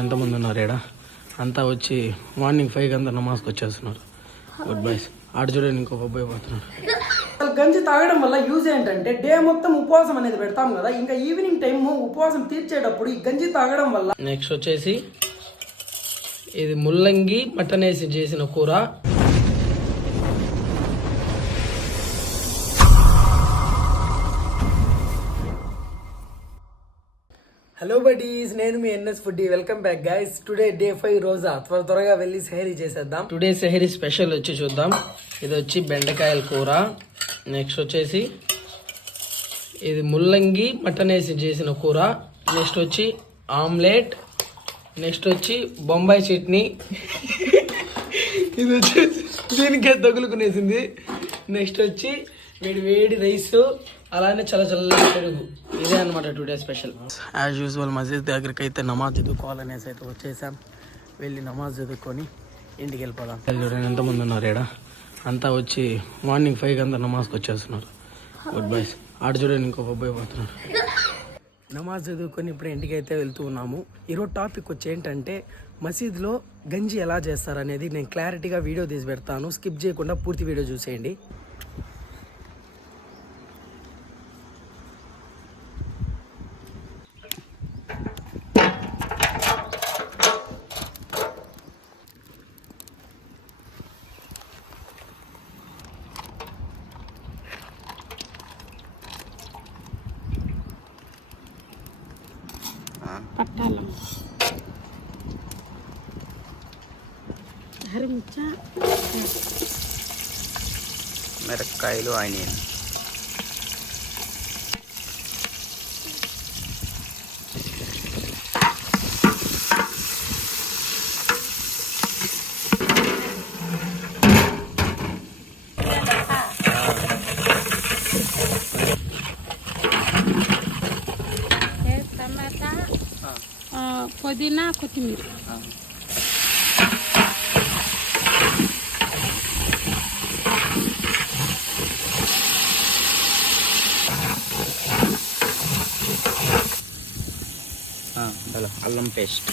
ఎంతమంది ఉన్నారు ఇక్కడ అంతా వచ్చి మార్నింగ్ 5 అంతా నమాజ్కి వచ్చేస్తున్నారు. Good byes. ఆడ చూడండి ఇంకొక అబ్బాయి పోతున్నారు. గంజి తాగడం వల్ల యూజ్ ఏంటంటే డే మొత్తం ఉపవాసం అనేది పెడతాం కదా, ఇంకా ఈవినింగ్ టైం ఉపవాసం తీర్చేటప్పుడు ఈ గంజి తాగడం వల్ల. నెక్స్ట్ వచ్చేసి ఇది ముల్లంగి మటన్ వేసి చేసిన కూర. హలో బడీస్, నేను మీ NS food. Welcome back guys. Today day 5 రోజా. త్వరగా వెళ్ళి సెహరీ చేసేద్దాం. టుడే సెహరీ స్పెషల్ వచ్చి చూద్దాం. ఇది వచ్చి బెండకాయల కూర. నెక్స్ట్ వచ్చేసి ఇది ముల్లంగి మటన్ వేసి చేసిన కూర. నెక్స్ట్ వచ్చి ఆమ్లెట్. నెక్స్ట్ వచ్చి బొంబాయి చట్నీ. ఇది వచ్చేసి దీనికే తగులుకునేసింది. నెక్స్ట్ వచ్చి వేడి రైస్, అలానే చల్లగా పెరుగు. ఇదే అనమాట టుడే స్పెషల్. యాజ్ యూజువల్ మసీద్ దగ్గరికి అయితే నమాజ్ చదువుకోవాలనేసి అయితే వచ్చేసాం. వెళ్ళి నమాజ్ చదువుకొని ఇంటికి వెళ్ళిపోదాం. చూడండి ఎంతమంది ఉన్నారు ఇక్కడ అంతా వచ్చి మార్నింగ్ 5 అంతా నమాజ్కి వచ్చేస్తున్నారు. Good byes. ఆడ చూడండి ఇంకొక అబ్బాయి పోతున్నారు. నమాజ్ చదువుకొని ఇప్పుడు ఇంటికి అయితే వెళ్తూ ఉన్నాము. ఈరోజు టాపిక్ వచ్చి ఏంటంటే మసీద్లో గంజి ఎలా చేస్తారనేది నేను క్లారిటీగా వీడియో తీసి పెడతాను. స్కిప్ చేయకుండా పూర్తి వీడియో చూసేయండి. పట్టాలం, హరిమిర్చ, మిరపకాయలు, ఆనియన్. టమాటా, పుదీనా, కొత్తిమీర. అల్లం పేస్ట్.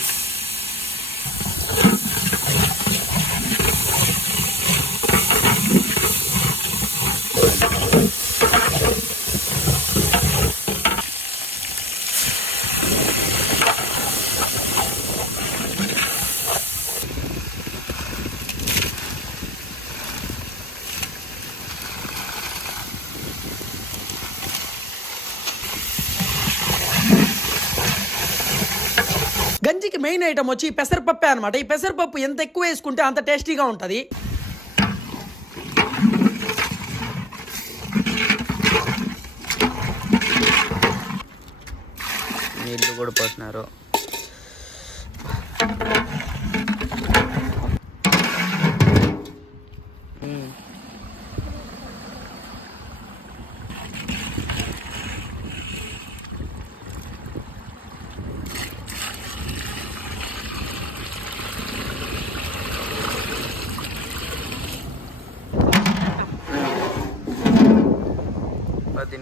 గంజికి మెయిన్ ఐటమ్ వచ్చి పెసరపప్పే అనమాట. ఈ పెసరపప్పు ఎంత ఎక్కువ వేసుకుంటే అంత టేస్టీగా ఉంటుంది. నీళ్ళు కూడా పోస్తున్నారు.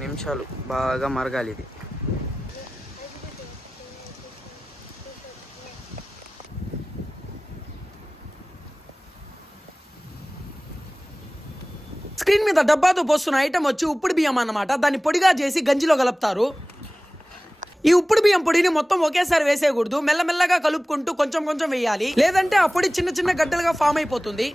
నిమిషాలు బాగా మరగాలి ఇది. స్క్రీన్ మీద డబ్బాతో పోస్తున్న ఐటమ్ వచ్చి ఉప్పుడు బియ్యం అన్నమాట. దాన్ని పొడిగా చేసి గంజిలో కలుపుతారు. ఈ ఉప్పుడు బియ్యం పొడిని మొత్తం ఒకేసారి వేసేయకూడదు. మెల్లమెల్లగా కలుపుకుంటూ కొంచెం వేయాలి, లేదంటే ఆ పొడి చిన్న గడ్డలుగా ఫామ్ అయిపోతుంది.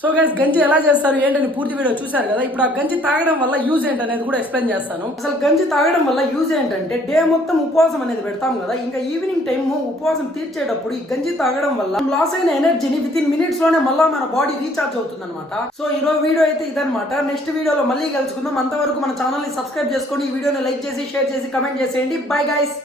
సో గైస్ గంజి ఎలా చేస్తారు ఏంటని పూర్తి వీడియో చూసారు కదా. ఇప్పుడు ఆ గంజి తాగడం వల్ల యూజ్ ఏంటనేది కూడా ఎక్స్ప్లెయిన్ చేస్తాను. అసలు గంజి తాగడం వల్ల యూజ్ ఏంటంటే డే మొత్తం ఉపవాసం అనేది పెడతాం కదా, ఇంకా ఈవినింగ్ టైం ఉపవాసం తీర్చేటప్పుడు ఈ గంజి తాగడం వల్ల లాస్ అయిన ఎనర్జీని విత్ ఇన్ మినిట్స్ లోనే మళ్ళీ మన బాడీ రీఛార్జ్ అవుతుంది అనమాట. సో ఈ రోజు వీడియో అయితే ఇదనమాట. నెక్స్ట్ వీడియోలో మళ్ళీ కలుసుకుందాం. అంతవరకు మన ఛానల్ ని సబ్స్క్రైబ్ చేసుకోండి, ఈ వీడియోని లైక్ చేసి షేర్ చేసి కమెంట్ చేసేయండి. Bye guys.